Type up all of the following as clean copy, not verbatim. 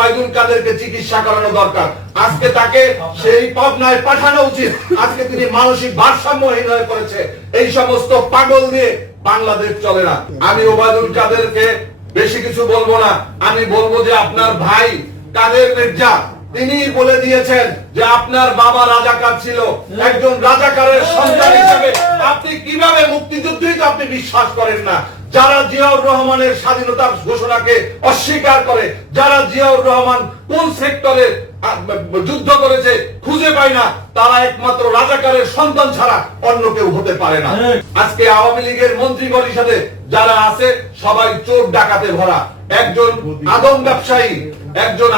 ওবায়দুল কাদেরকে চিকিৎসা করানো দরকার। আজকে তাকে সেই পাবনায় পাঠানো উচিত। আজকে তিনি মানসিক ভারসাম্যহীন হয়ে পড়েছে। এই সমস্ত পাগল দিয়ে বাংলাদেশ চলে না। আমি ওবায়দুল কাদেরকে বেশি কিছু বলবো না। আমি বলবো যে আপনার ভাই কাদের মির্জা তিনি বলে দিয়েছেন যে আপনার বাবা রাজাকার ছিল। একজন রাজাকারের সন্তান হিসেবে আপনি কিভাবে মুক্তিযুদ্ধই তো আপনি বিশ্বাস করেন না? যারা জিয়াউর রহমানের স্বাধীনতার ঘোষণাকে অস্বীকার করে, যারা জিয়াউর রহমান কোন সেক্টরে যুদ্ধ করেছে খুঁজে পায় না, তারা একমাত্র রাজাকারের সন্তান ছাড়া অন্য কেউ হতে পারে না। আজকে আওয়ামী লীগের মন্ত্রী পরিষদে যারা আছে সবাই চোর ডাকাতে ভরা। একজন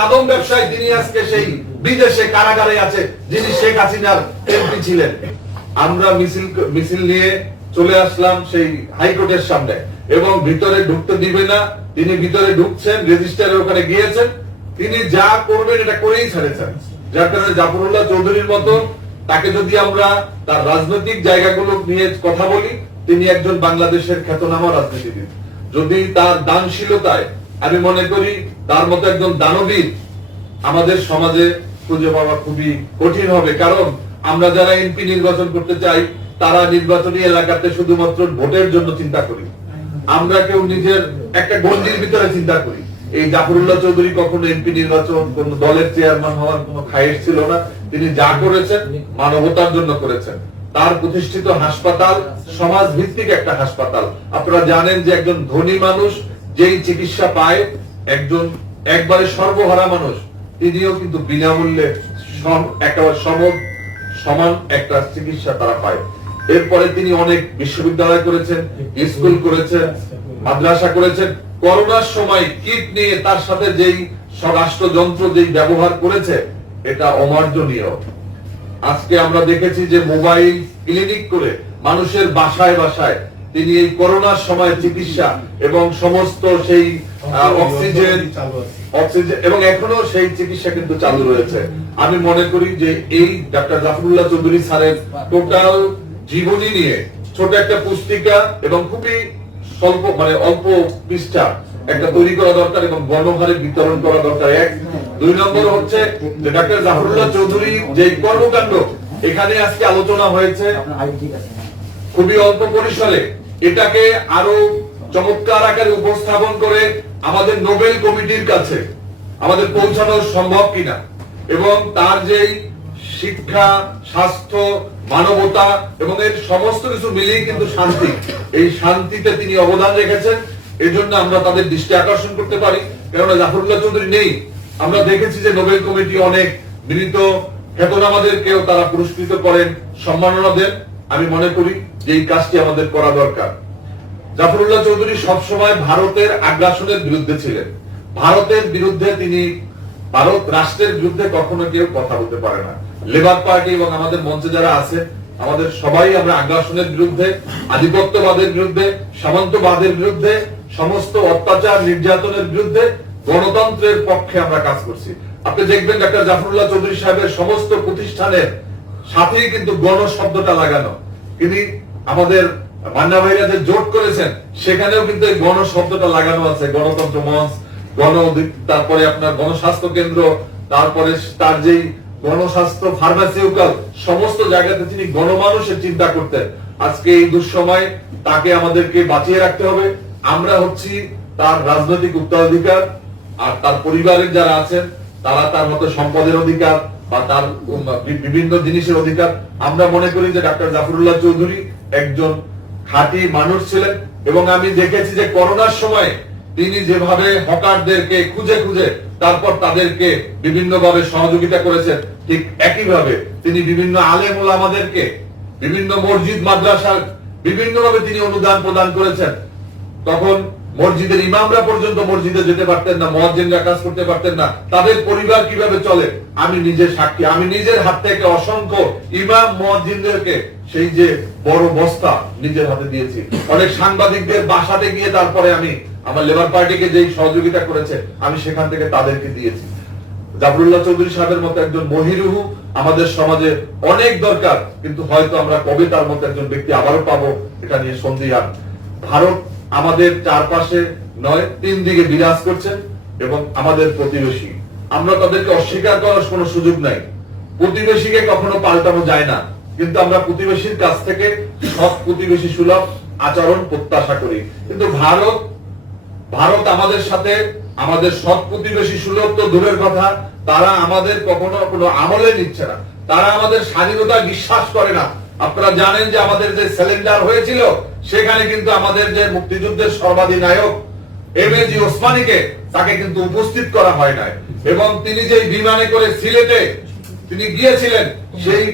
আদম ব্যবসায়ী তিনি আজকে সেই বিদেশে কারাগারে আছে, যিনি শেখ হাসিনার এমপি ছিলেন। আমরা মিছিল নিয়ে চলে আসলাম সেই হাইকোর্টের সামনে, এবং ভিতরে ঢুকতে দিবে না। তিনি ভিতরে ঢুকছেন, রেজিস্ট্রারের ওখানে গিয়েছেন, তিনি যা করবেন এটা করেই ছাড়েছেন। যার কারণে জাফরুল্লাহ চৌধুরীর মতো তাকে যদি আমরা তার রাজনৈতিক জায়গাগুলো নিয়ে কথা বলি, তিনি একজন বাংলাদেশের খ্যাতনামা রাজনীতিবিদ। যদি তার দানশীলতায় আমি মনে করি তার মতো একজন দানবীর আমাদের সমাজে খুঁজে পাওয়া খুবই কঠিন হবে। কারণ আমরা যারা এমপি নির্বাচন করতে চাই তারা নির্বাচনী এলাকাতে শুধুমাত্র ভোটের জন্য চিন্তা করি। আমরা কেউ নিজের একটা গণ্ডির ভিতরে চিন্তা করি। এই জাফরুল্লাহ চৌধুরী কখনো এমপি নির্বাচন কোন দলের চেয়ারম্যান হওয়ার কোন খায়েশ ছিল না। তিনি যা করেছেন মানবতার জন্য করেছেন। তার প্রতিষ্ঠিত হাসপাতাল সমাজ ভিত্তিক একটা হাসপাতাল। আপনারা জানেন যে একজন ধনী মানুষ যেই চিকিৎসা পায়, একজন একবারে সর্বহারা মানুষ তিনিও কিন্তু বিনামূল্যে একেবারে সমান একটা চিকিৎসা তারা পায়। এরপরে তিনি অনেক বিশ্ববিদ্যালয় করেছেন, স্কুল করেছেন, মাদ্রাসা করেছেন। করোনার সময় কিট নিয়ে তার সাথে যেই স্বরাষ্ট্রযন্ত্র যেই ব্যবহার করেছে এটা অমার্জনীয়। আজকে আমরা দেখেছি যে মোবাইল ক্লিনিক করে মানুষের বাসায় বাসায় তিনি এই করোনার সময় চিকিৎসা এবং সমস্ত সেই অক্সিজেন এবং এখনো সেই চিকিৎসা কিন্তু চালু রয়েছে। আমি মনে করি যে এই ডক্টর জাফরুল্লাহ চৌধুরী স্যারের টোটাল জীবনী নিয়ে ছোট একটা পুস্তিকা এবং খুবই স্বল্প অল্প পৃষ্ঠা একটা তৈরি করা দরকার এবং গণহারে বিতরণ করা দরকার। এক, দুই নম্বর হচ্ছে যে ডক্টর জাফরুল্লাহ চৌধুরী যে কর্মকাণ্ড এখানে আজকে আলোচনা হয়েছে খুবই অল্প পরিসরে, এটাকে আরো চমৎকার আকারে উপস্থাপন করে আমাদের নোবেল কমিটির কাছে আমাদের পৌঁছানো সম্ভব কিনা, এবং তার যেই শিক্ষা, স্বাস্থ্য, মানবতা এবং এর সমস্ত কিছু মিলিয়ে কিন্তু শান্তি, এই শান্তিতে তিনি অবদান রেখেছেন। এই জন্য আমরা তাদের দৃষ্টি আকর্ষণ করতে পারি। কেননা জাফরুল্লাহ চৌধুরী নেই, আমরা দেখেছি যে নোবেল কমিটি অনেক বিনীত খ্যাতনামাদেরকেও তারা পুরস্কৃত করেন, সম্মাননা দেন। আমি মনে করি যে এই কাজটি আমাদের করা দরকার। জাফরুল্লাহ চৌধুরী সবসময় ভারতের আগ্রাসনের বিরুদ্ধে ছিলেন। ভারতের বিরুদ্ধে তিনি, ভারত রাষ্ট্রের বিরুদ্ধে কখনো কেউ কথা বলতে পারে না। লেবার পার্টি এবং আমাদের মঞ্চে যারা আছে আমাদের সবাই আমরা আগ্রাসনের বিরুদ্ধে, আধিপত্যবাদের বিরুদ্ধে, সামন্তবাদের বিরুদ্ধে, সমস্ত অত্যাচার নির্যাতনের বিরুদ্ধে, গণতন্ত্রের পক্ষে আমরা কাজ করছি। আপনি দেখবেন ডক্টর জাফরুল্লাহ চৌধুরী সাহেবের সমস্ত প্রতিষ্ঠানের সাথেই কিন্তু গণ শব্দটা লাগানো। তিনি আমাদের মান্না ভাইরা যে জোট করেছেন সেখানেও কিন্তু এই গণ শব্দটা লাগানো আছে। গণতন্ত্র মঞ্চ, তারপরে আপনার গণস্বাস্থ্য কেন্দ্র, তারপরে তার যেই গণস্বাস্থ্য ফার্মাসিউটিক্যাল, সমস্ত জায়গাতে তিনি গণমানুষের চিন্তা করতেন। আজকে এই দুঃসময় তাকে আমাদেরকে বাঁচিয়ে রাখতে হবে। আমরা হচ্ছি তার রাজনৈতিক উত্তরাধিকার, আর তার পরিবারের যারা আছেন তারা তার মতো সম্পদের অধিকার বা তার বিভিন্ন জিনিসের অধিকার। আমরা মনে করি যে ডক্টর জাফরুল্লাহ চৌধুরী একজন খাঁটি মানুষ ছিলেন, এবং আমি দেখেছি যে করোনার সময় তিনি যেভাবে হকারদেরকে খুঁজে খুঁজে তারপর তাদেরকে বিভিন্ন ভাবে সহযোগিতা করেছেন, ঠিক একইভাবে তিনি বিভিন্ন আলেম ওলামাদেরকে, বিভিন্ন মসজিদ মাদ্রাসা বিভিন্ন ভাবে তিনি অনুদান প্রদান করেছেন। তখন মসজিদের ইমামরা পর্যন্ত মসজিদে যেতে পারতেন না, মুয়াজ্জিনরা কাজ করতে পারতেন না। তাদের পরিবার কিভাবে চলে আমি নিজে সাক্ষী। আমি নিজের হাত থেকে অসংখ্য ইমাম মুয়াজ্জিনদেরকে সেই যে বড় বস্তা নিজের হাতে দিয়েছি। অনেক সাংবাদিকদের বাসাতে গিয়ে তারপরে আমি আমার লেবার পার্টিকে যেই সহযোগিতা করেছে আমি সেখান থেকে তাদেরকে দিয়েছি। জাফরুল্লাহ চৌধুরী সাহেবের মতো একজন মহিরুহু আমাদের সমাজে অনেক দরকার, কিন্তু হয়তো আমরা কবে তার মতো একজন ব্যক্তি আবারও পাবো এটা নিয়ে সন্দিহান। ভারত আমাদের চারপাশে নয়, তিন দিকে বিরাজ করছেন এবং আমাদের প্রতিবেশী আমরা তাদেরকে অস্বীকার করার কোনো সুযোগ নাই। প্রতিবেশীকে কখনো পাল্টানো যায় না, কিন্তু আমরা প্রতিবেশীর কাছ থেকে সৎ প্রতিবেশী সুলভ আচরণ প্রত্যাশা করি। কিন্তু ভারত আমাদের সাথে আমাদের সৎ প্রতিবেশী সুলভ তো দূরের কথা, তারা আমাদের কখনো কোনো আমলে নিচ্ছে না। তারা আমাদের স্বাধীনতা বিশ্বাস করে না। আপনারা জানেন যে আমাদের যে সিলিন্ডার হয়েছিল, সেখানে কিন্তু আমাদের যে মুক্তিযুদ্ধের সর্বাধিনায়ক এমএজি ওসমানীকে তাকে কিন্তু উপস্থিত করা হয় নাই। এবং তিনি যে বিমানে করে সিলেটে তিনি গিয়েছিলেন, সেই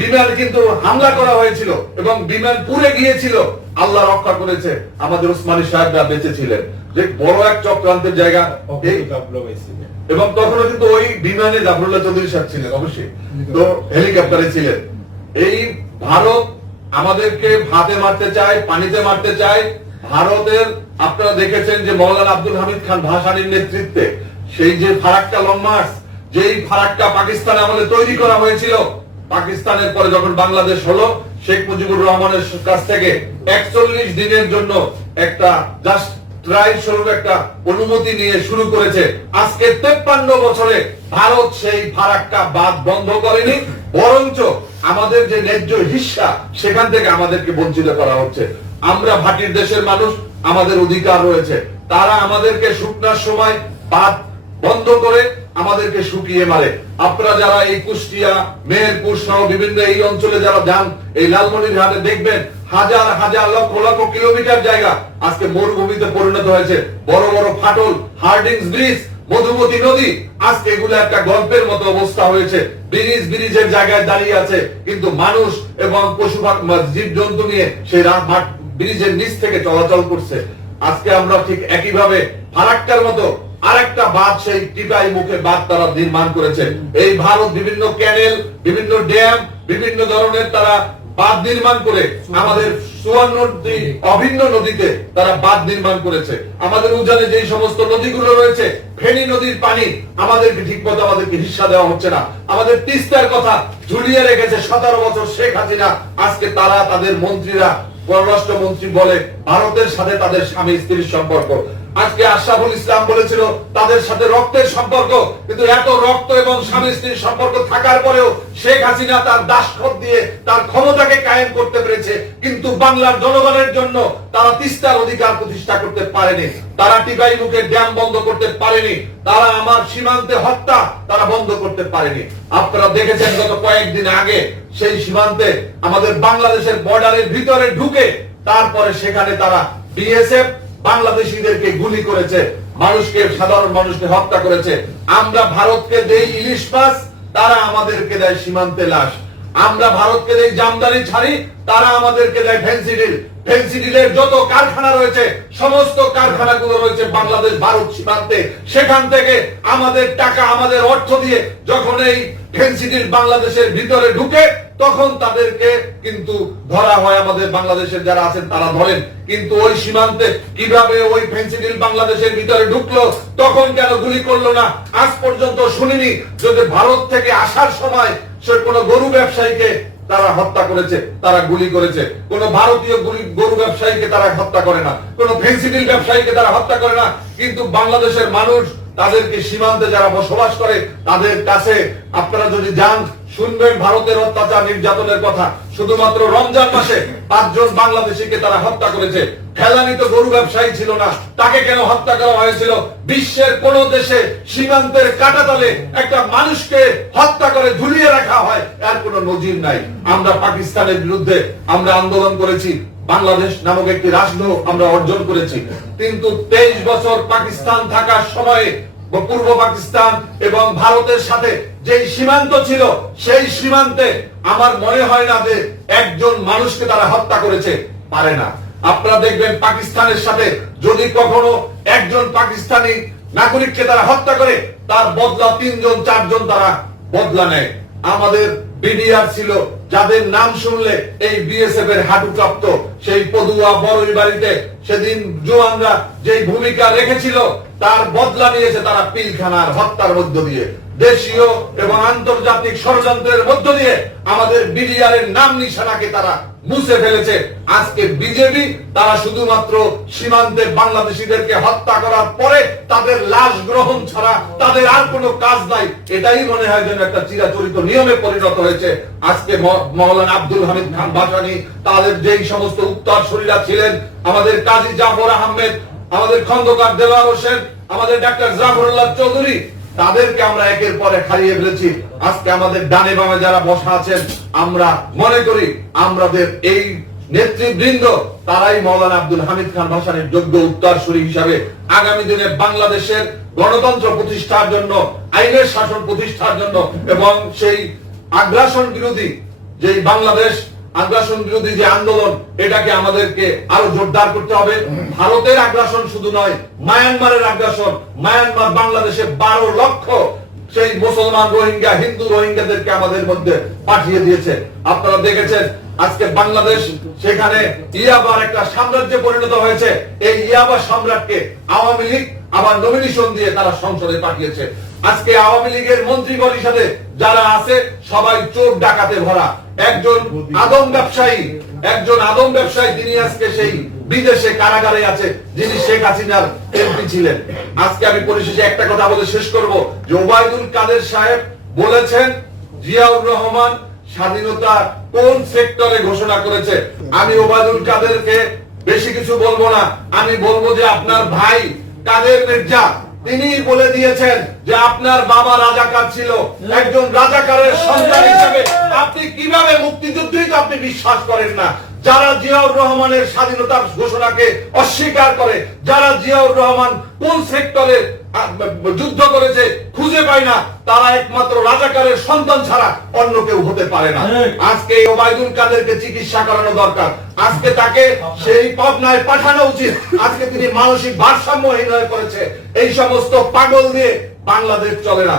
বিমান কিন্তু হামলা করা হয়েছিল এবং বিমান পুড়ে গিয়েছিল। আল্লাহ রক্ষা করেছে, আমাদের ওসমানী সাহেবরা বেঁচে ছিলেন। যে বড় এক চক্রান্তের জায়গা। এবং তখনও কিন্তু ওই বিমানে জাফরুল্লাহ চৌধুরী সাহেব ছিলেন, অবশ্যই তো হেলিকপ্টারে ছিলেন। এই ভারত আমাদেরকে ভাতে মারতে চায়, পানিতে মারতে চায়। ভারতের আপনারা দেখেছেন যে মৌলানা আব্দুল হামিদ খান ভাসানীর নেতৃত্বে সেই যে ফারাক্কা লং মার্চ, যেই ফারাক্কা পাকিস্তান আমলে তৈরি করা হয়েছিল, পাকিস্তানের পরে যখন বাংলাদেশ হলো, শেখ মুজিবুর রহমানের কাছ থেকে 41 দিনের জন্য একটা জাস্ট ট্রায়াল স্বরূপ একটা অনুমতি নিয়ে শুরু করেছে। আজকে 53 বছরে ভারত সেই ফারাক্কা বাঁধ বন্ধ করেনি, বরঞ্চ আমাদের যে ন্যায্য হিস্সা সেখান থেকে আমাদেরকে বঞ্চিত করা হচ্ছে। আমরা ভাটির দেশের মানুষ, আমাদের অধিকার রয়েছে। তারা আমাদেরকে শুকনার সময় বাঁধ বন্ধ করে আমাদেরকে শুকিয়ে মারে। আপনারা যারা এই কুষ্টিয়া, মেহেরপুর সহ বিভিন্ন এই অঞ্চলে যারা যান, এই লালমনিরহাটে দেখবেন হাজার হাজার লক্ষ লক্ষ কিলোমিটার জায়গা আজকে মরুভূমিতে পরিণত হয়েছে। বড় বড় ফাটল, হার্ডিংস ব্রিজ, মধুমতি নদী, আজকে এগুলো একটা গল্পের মতো অবস্থা হয়েছে। ব্রিজের জায়গায় দাঁড়িয়ে আছে, কিন্তু মানুষ এবং পশু জীব জন্তু নিয়ে সেই ব্রিজের নিচ থেকে চলাচল করছে। আজকে আমরা ঠিক একইভাবে ফারাক্কার মতো আরেকটা বাঁধ, সেই টিপাই মুখে বাঁধ তারা নির্মাণ করেছে। এই ভারত বিভিন্ন ক্যানেল, বিভিন্ন ড্যাম, বিভিন্ন ধরনের তারা বাঁধ নির্মাণ করে আমাদের সুবর্ণ নদী, অভিন্ন নদীতে তারা বাঁধ নির্মাণ করেছে। আমাদের উজানে যে সমস্ত নদীগুলো রয়েছে, ফেনী নদীর পানি আমাদেরকে ঠিক মতো আমাদেরকে হিস্সা দেওয়া হচ্ছে না। আমাদের তিস্তার কথা ঝুলিয়ে রেখেছে 17 বছর শেখ হাসিনা। আজকে তারা তাদের মন্ত্রীরা, পররাষ্ট্র মন্ত্রী বলে ভারতের সাথে তাদের স্বামী স্ত্রীর সম্পর্ক। আজকে আশরাফুল ইসলাম বলেছিল তাদের সাথে রক্তের সম্পর্ক, কিন্তু এত রক্ত এবং স্বামী স্ত্রীর সম্পর্ক থাকার পরেও শেখ হাসিনা তার দাসখত দিয়ে তার ক্ষমতাকে কায়েম করতে পেরেছে। কিন্তু বাংলার জনগণের জন্য তারা তিস্তার অধিকার প্রতিষ্ঠা করতে পারেনি, তারা টিপাই মুখের ড্যাম বন্ধ করতে পারেনি, তারা আমার সীমান্তে হত্যা তারা বন্ধ করতে পারেনি। আপনারা দেখেছেন গত কয়েকদিন আগে সেই সীমান্তে আমাদের বাংলাদেশের বর্ডারের ভিতরে ঢুকে তারপরে সেখানে তারা বিএসএফ বাংলাদেশিদেরকে গুলি করেছে, মানুষকে, সাধারণ মানুষকে হত্যা করেছে। আমরা ভারতকে দেই ইলিশ মাছ, তারা আমাদেরকে দেয় সীমান্তে লাশ। আমরা ভারতকে দেই জামদানি ছাড়ি, তারা আমাদেরকে দেয় ফেন্সিডিল। ফেন্সিডিলের যত কারখানা রয়েছে, সমস্ত কারখানাগুলো রয়েছে বাংলাদেশ ভারত সীমান্তে। সেখান থেকে আমাদের টাকা, আমাদের অর্থ দিয়ে যখন এই ফেন্সিডিল বাংলাদেশের ভিতরে ঢুকে, তখন তাদেরকে কিন্তু ধরা হয়। আমাদের বাংলাদেশের যারা আছেন তারা ধরেন, কিন্তু ওই সীমান্তে কিভাবে ওই ফেন্সিডিল বাংলাদেশের ভিতরে ঢুকলো, তখন কেন গুলি করলো না আজ পর্যন্ত শুনিনি। যদি ভারত থেকে আসার সময় সে কোনো গরু ব্যবসায়ীকে তারা হত্যা করেছে, তারা গুলি করেছে, কোন ভারতীয় গরু ব্যবসায়ীকে তারা হত্যা করে না, কোন ফেন্সিডিল ব্যবসায়ীকে তারা হত্যা করে না। কিন্তু বাংলাদেশের মানুষ, তাদেরকে সীমান্তে যারা বসবাস করে তাদের কাছে আপনারা যদি যান, শুনবেন ভারতের অত্যাচার নির্যাতনের কথা। শুধুমাত্র রমজান মাসে 5 জন বাংলাদেশিকে তারা হত্যা করেছে। ফেলানি তো গরু ব্যবসায়ী ছিল না, তাকে কেন হত্যা করা হয়েছিল? বিশ্বের কোন দেশে সীমান্তের কাঁটাতলে একটা মানুষকে হত্যা করে ঝুলিয়ে রাখা হয়, এর কোনো নজির নাই। আমরা পাকিস্তানের বিরুদ্ধে আমরা আন্দোলন করেছি, বাংলাদেশ নামক একটি রাষ্ট্র আমরা অর্জন করেছি, কিন্তু 23 বছর পাকিস্তান থাকার সময়ে পূর্ব পাকিস্তান এবং ভারতের সাথে যে সীমান্ত ছিল, সেই সীমান্তে আমার মনে হয় না যে একজন মানুষকে তারা হত্যা করেছে, পারে না। আপনারা দেখবেন পাকিস্তানের সাথে যদি কখনো একজন পাকিস্তানি নাগরিককে তারা হত্যা করে, তার বদলা 3 জন 4 জন তারা বদলা নেয়। আমাদের বিডিআর ছিল, যাদের নাম শুনলে এই বিএসএফ এর হাঁটু কাঁপতো। সেই পদুয়া বড়ই বাড়িতে সেদিন জওয়ানরা যে ভূমিকা রেখেছিল, তার বদলা নিয়েছে তারা পিলখানার হত্যার মধ্য দিয়ে। দেশীয় এবং আন্তর্জাতিক ষড়যন্ত্রের মধ্য দিয়ে আমাদের বিডিআর এর নাম নিশানাকে তারা মুছে ফেলেছে। আজকে বিজেপি তারা শুধুমাত্র সীমান্তে বাংলাদেশিদেরকে হত্যা করার পরে তাদের লাশ গ্রহণ ছাড়া তাদের আর কোনো কাজ নাই। এটাই মনে হয় যেন একটা চিরাচরিত নিয়মে পরিণত হয়েছে। আজকে মাওলানা আব্দুল হামিদ খান ভাসানী, তাদের যেই সমস্ত উত্তরসূরিরা ছিলেন, আমাদের কাজী জাফর আহমেদ, আমাদের খন্দকার দেলোয়ার হোসেন, আমাদের ডাক্তার জাফরুল্লাহ চৌধুরী, তাদেরকে আমরা একের পর এক হারিয়ে ফেলেছি। আজকে আমাদের ডানে বামে যারা বসা আছেন, আমরা মনে করি আমাদের এই নেতৃবৃন্দ তারাই মাওলানা আব্দুল হামিদ খান ভাসানীর যোগ্য উত্তরসূরি হিসাবে আগামী দিনে বাংলাদেশের গণতন্ত্র প্রতিষ্ঠার জন্য, আইনের শাসন প্রতিষ্ঠার জন্য এবং সেই আগ্রাসন বিরোধী যে বাংলাদেশ আগ্রাসন বিরোধী যে আন্দোলন, এটাকে আমাদেরকে আরো জোরদার করতে হবে। ভারতের আগ্রাসন শুধু নয়, মায়ানমারের আগ্রাসন, মায়ানমার বাংলাদেশে 12 লক্ষ সেই মুসলমান রোহিঙ্গা, হিন্দু রোহিঙ্গাদেরকে আমাদের মধ্যে পাঠিয়ে দিয়েছে। আপনারা দেখেছেন আজকে বাংলাদেশ সেখানে ইয়াবার একটা সাম্রাজ্যে পরিণত হয়েছে। এই ইয়াবা সম্রাটকে আওয়ামী লীগ আবার নমিনেশন দিয়ে তারা সংসদে পাঠিয়েছে। আজকে আওয়ামী লীগের মন্ত্রী পরিষদে যারা আছে সবাই চোর ডাকাতে ভরা। একজন আদম ব্যবসায়ী তিনি আজকে সেই বিদেশে কারাগারে আছে, যিনি শেখ হাসিনার এমপি ছিলেন। আজকে আমি পরিশেষে একটা কথা বলে শেষ করব যে ওবায়দুল কাদের সাহেব বলেছেন জিয়াউর রহমান স্বাধীনতা কোন সেক্টরে ঘোষণা করেছে। আমি ওবায়দুল কাদেরকে বেশি কিছু বলবো না, আমি বলবো যে আপনার ভাই কাদের মির্জা তিনি বলে দিয়েছেন যে আপনার বাবা রাজাকার ছিল, একজন রাজাকারের সন্তান হিসেবে আপনি কিভাবে মুক্তিযুদ্ধই তো আপনি বিশ্বাস করেন না। যারা জিয়াউর রহমানের স্বাধীনতার ঘোষণাকে অস্বীকার করে, যারা জিয়াউর রহমান কোন সেক্টরে যুদ্ধ করেছে খুঁজে পায় না, তারা একমাত্র রাজাকারের সন্তান ছাড়া অন্য কেউ হতে পারে না। আজকে ওবায়দুল কাদেরকে চিকিৎসা করানো দরকার। আজকে তাকে সেই পাবনায় পাঠানো উচিত। আজকে তিনি মানসিক ভারসাম্যহীন হয়ে পড়েছে। এই সমস্ত পাগল দিয়ে বাংলাদেশ চলে না।